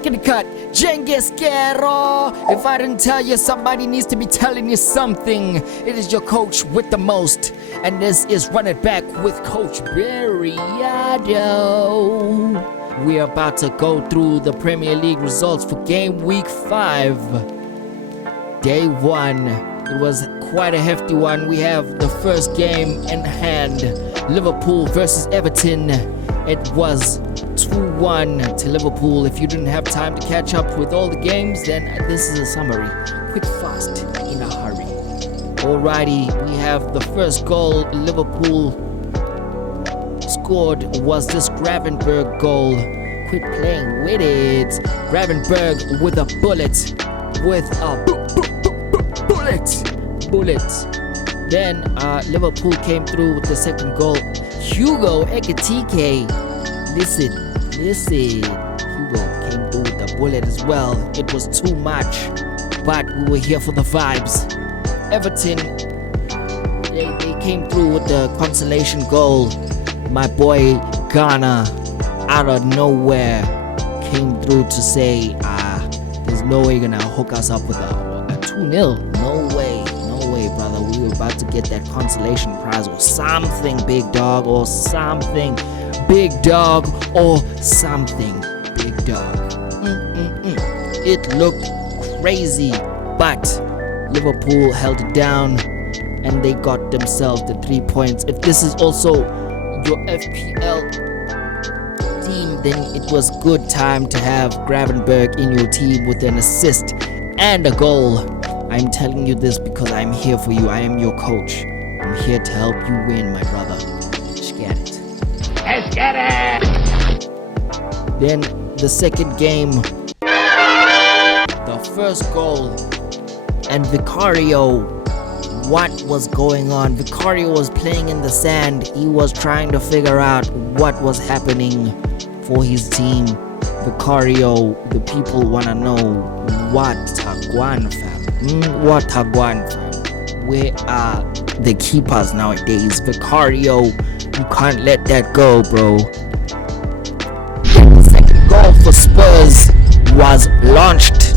back in the cut, Genghis Guerrero. If I didn't tell you, somebody needs to be telling you something. It is your coach with the most, and this is Run It Back with Coach Beriado. We are about to go through the Premier League results for Game Week 5. Day 1. It was quite a hefty one. We have the first game in hand. Liverpool versus Everton. It was 2-1 to Liverpool. If you didn't have time to catch up with all the games, then this is a summary. Quick, fast, in a hurry. Alrighty, we have the first goal Liverpool scored was this Gravenberg goal. Quit playing with it. Gravenberg with a bullet. Bullet. Then Liverpool came through with the second goal. Hugo Ekitike. Listen. Hugo came through with the bullet as well. It was too much, but we were here for the vibes. Everton, they came through with the consolation goal. My boy Ghana, out of nowhere, came through to say, there's no way you're gonna hook us up with a 2-0. No way, brother. We were about to get that consolation prize or something, big dog, or something. Big dog. It looked crazy, but Liverpool held it down and they got themselves the 3 points. If this is also your FPL team, then it was good time to have Gravenberg in your team with an assist and a goal. I'm telling you this because I'm here for you. I am your coach. I'm here to help you win, my brother. Let's get it. Then the second game, the first goal, and Vicario. What was going on? Vicario was playing in the sand. He was trying to figure out what was happening for his team. Vicario, the people want to know what Tagwan, fam. What Tagwan, fam. Where are the keepers nowadays? Vicario, you can't let that go, bro. The second goal for Spurs was launched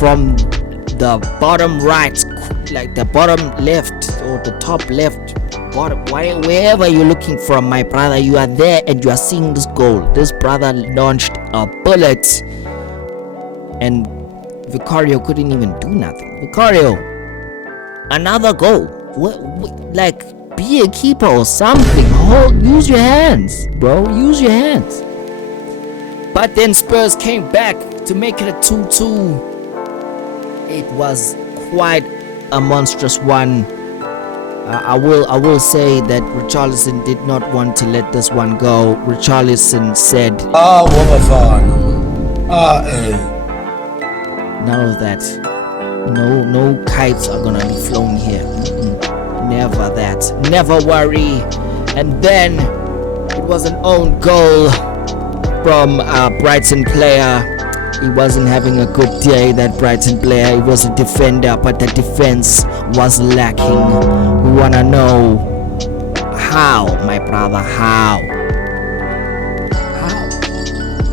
from the bottom right, like the bottom left or the top left, bottom, wherever you're looking from, my brother. You are there and you are seeing this goal. This brother launched a bullet and Vicario couldn't even do nothing. Vicario, another goal. Like, be a keeper or something. Use your hands, bro. Use your hands. But then Spurs came back to make it a 2-2. It was quite a monstrous one. I will say that Richarlison did not want to let this one go. Richarlison said, none of that. No kites are gonna be flown here. Never that. Never worry. And then it was an own goal from a Brighton player. He wasn't having a good day, that Brighton player. He was a defender, but the defense was lacking. We wanna know how, my brother, how?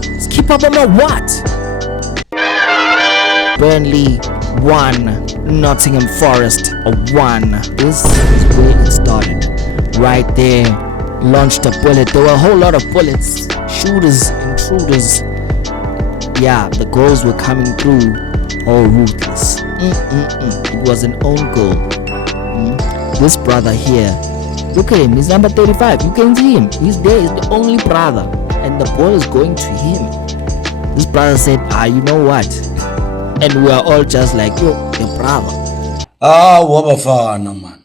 Let's keep up on my what? Burnley 1, Nottingham Forest 1. This is where it started. Right there, launched a bullet. There were a whole lot of bullets, shooters, intruders. Yeah, the goals were coming through, all ruthless. It was an own goal. This brother here, look at him, he's number 35. You can see him. He's there, he's the only brother, and the ball is going to him. This brother said, you know what? And we are all just like, yo, your brother. Wabafana, man.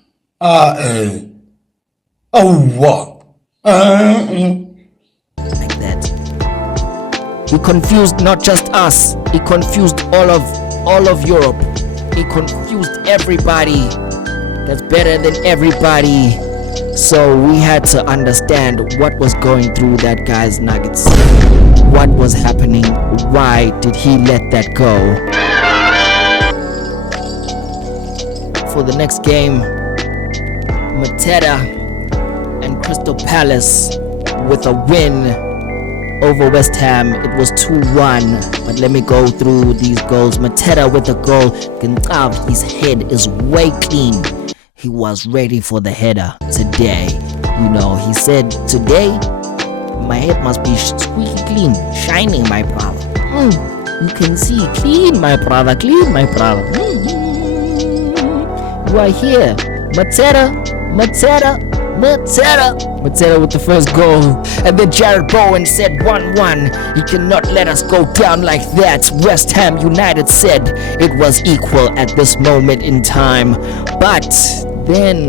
Like that. He confused not just us, he confused all of Europe. He confused everybody. That's better than everybody. So we had to understand what was going through that guy's nuggets. What was happening? Why did he let that go? For the next game, Mateta and Crystal Palace with a win over West Ham. It was 2-1. But let me go through these goals. Mateta with the goal. Gintav, his head is way clean. He was ready for the header today. You know, he said, today, my head must be squeaky clean, shining, my brother. You can see, clean, my brother, clean, my brother. You are here. Mateta with the first goal. And then Jared Bowen said 1-1. You cannot let us go down like that. West Ham United said it was equal at this moment in time. But then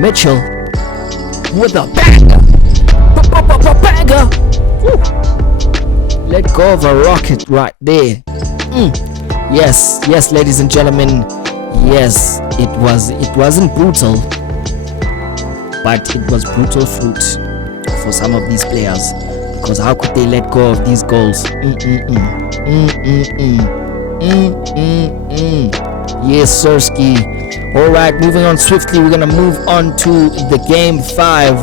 Mitchell with a banger. Let go of a rocket right there. Yes, ladies and gentlemen. Yes, it wasn't brutal, but it was brutal fruit for some of these players, because how could they let go of these goals? Yes, Sirski. Alright, moving on swiftly, we're gonna move on to the game 5.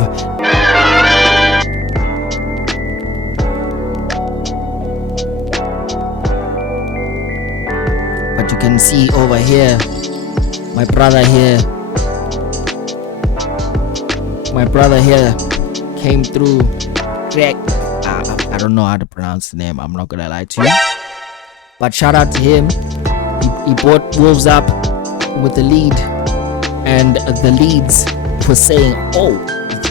But you can see over here, my brother here came through. I don't know how to pronounce the name, I'm not gonna lie to you. But shout out to him. He brought Wolves up with the lead, and the Leeds were saying, oh,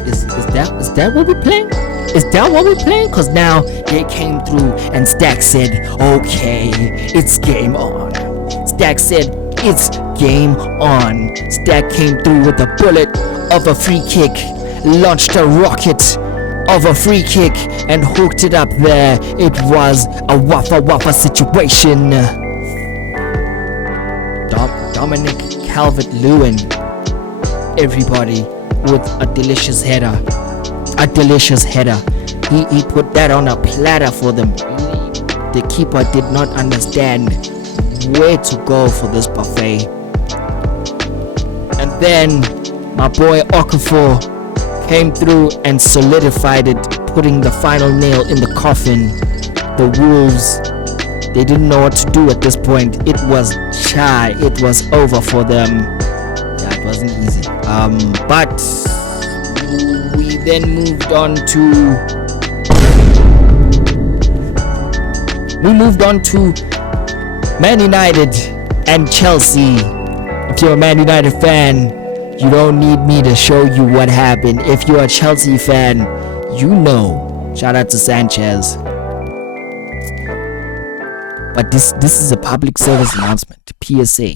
is that what we're playing? Is that what we're playing? Because now they came through and Stack said, okay, it's game on. Stack said, it's game on. Stack came through with a bullet of a free kick, launched a rocket of a free kick and hooked it up there. It was a waffa situation. Dominic Calvert-Lewin, everybody, with a delicious header. He put that on a platter for them. The keeper did not understand where to go for this buffet. And then my boy Okafor came through and solidified it, putting the final nail in the coffin. The Wolves, they didn't know what to do at this point. It was shy. It was over for them. Yeah, it wasn't easy. But we then moved on to Man United and Chelsea. If you're a Man United fan, you don't need me to show you what happened. If you're a Chelsea fan, you know. Shout out to Sanchez. But this is a public service announcement, PSA,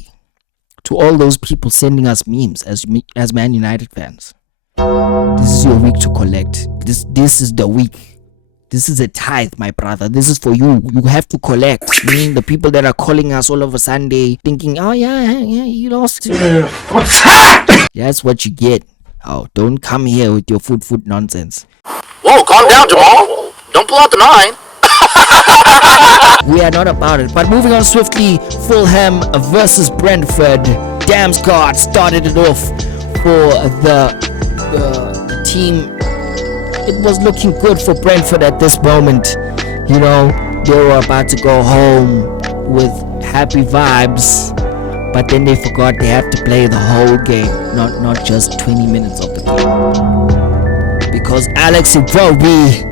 to all those people sending us memes as Man United fans. This is your week to collect. This is the week. This is a tithe, my brother. This is for you. You have to collect. Meaning the people that are calling us all over Sunday thinking, oh yeah, you lost. That's what you get. Oh, don't come here with your foot nonsense. Whoa, calm down, Jamal. Don't pull out the 9. We are not about it. But moving on swiftly, Fulham versus Brentford. Damsgaard started it off for the team. It was looking good for Brentford at this moment. You know, they were about to go home with happy vibes, but then they forgot they have to play the whole game, not just 20 minutes of the game. Because Alex Iwobi,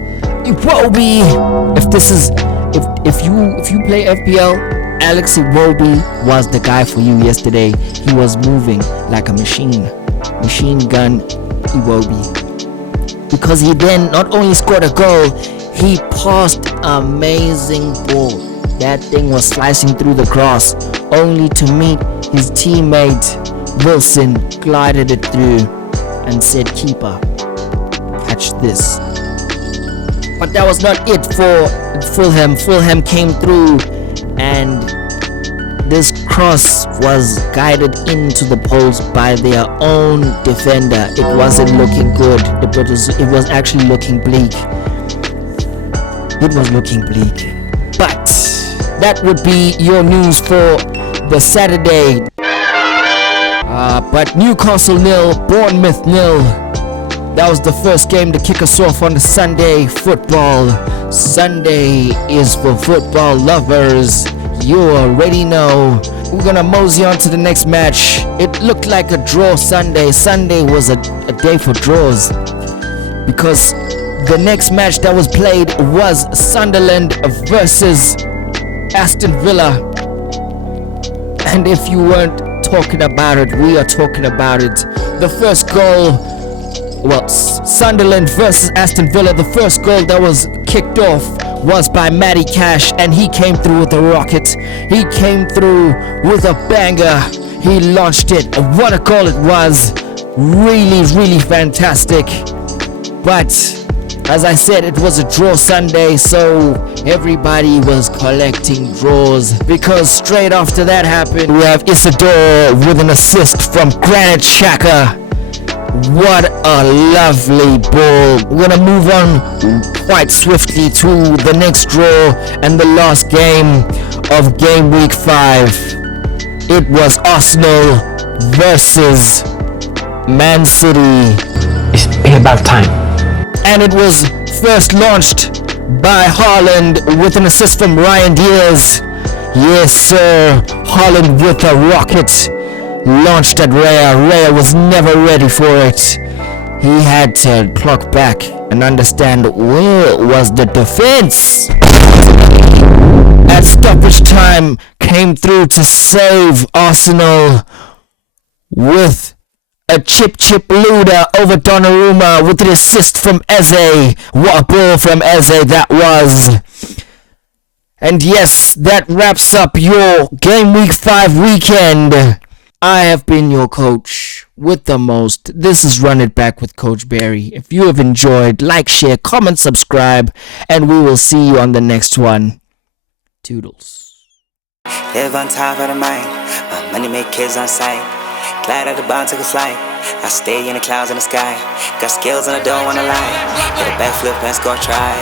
if you play FPL, Alex Iwobi was the guy for you yesterday. He was moving like a machine gun Iwobi. Because he then not only scored a goal, he passed amazing ball. That thing was slicing through the grass, only to meet his teammate Wilson, glided it through and said, keeper, catch this. But that was not it for Fulham. Fulham came through and this cross was guided into the post by their own defender. It wasn't looking good. It was actually looking bleak. It was looking bleak. But that would be your news for the Saturday. But Newcastle 0, Bournemouth 0. That was the first game to kick us off on the Sunday football. Sunday is for football lovers. You already know. We're gonna mosey on to the next match. It looked like a draw Sunday. Sunday was a day for draws, because the next match that was played was Sunderland versus Aston Villa. And if you weren't talking about it, we are talking about it. The first goal, Sunderland versus Aston Villa, the first goal that was kicked off was by Matty Cash, and he came through with a rocket. He came through with a banger. He launched it. What a goal it was. Really, really fantastic. But as I said, it was a draw Sunday, so everybody was collecting draws, because straight after that happened, we have Isidore with an assist from Granit Xhaka. What a lovely ball. We're gonna move on quite swiftly to the next draw and the last game of Game Week 5. It was Arsenal versus Man City. It's about time. And it was first launched by Haaland with an assist from Ryan Diaz. Yes sir, Haaland with a rocket. Launched at Raya. Raya was never ready for it. He had to clock back and understand where was the defense. At stoppage time, came through to save Arsenal with a chip Luda over Donnarumma with an assist from Eze. What a ball from Eze that was. And yes, that wraps up your Game Week 5 weekend. I have been your coach with the most. This is Run It Back with Coach Barry. If you have enjoyed, like, share, comment, subscribe, and we will see you on the next one. Toodles. Live on top of the mind. My money make kids on sight. Glide at the bottom, took a flight. I stay in the clouds in the sky. Got skills and I don't wanna lie. Hit a backflip and score try.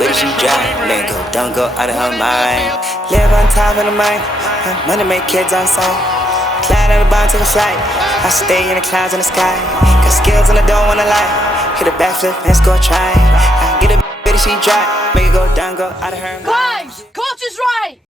Where did she drive? Let go, don't go out of her mind. Live on top of the mind. My money make kids on sight. Glide at the bottom, took a flight. I stay in the clouds in the sky. Got skills and I don't wanna lie. Hit a backflip and score try. I get a where did she drive? Make it go down, go out of her mind. Guys, coach is right.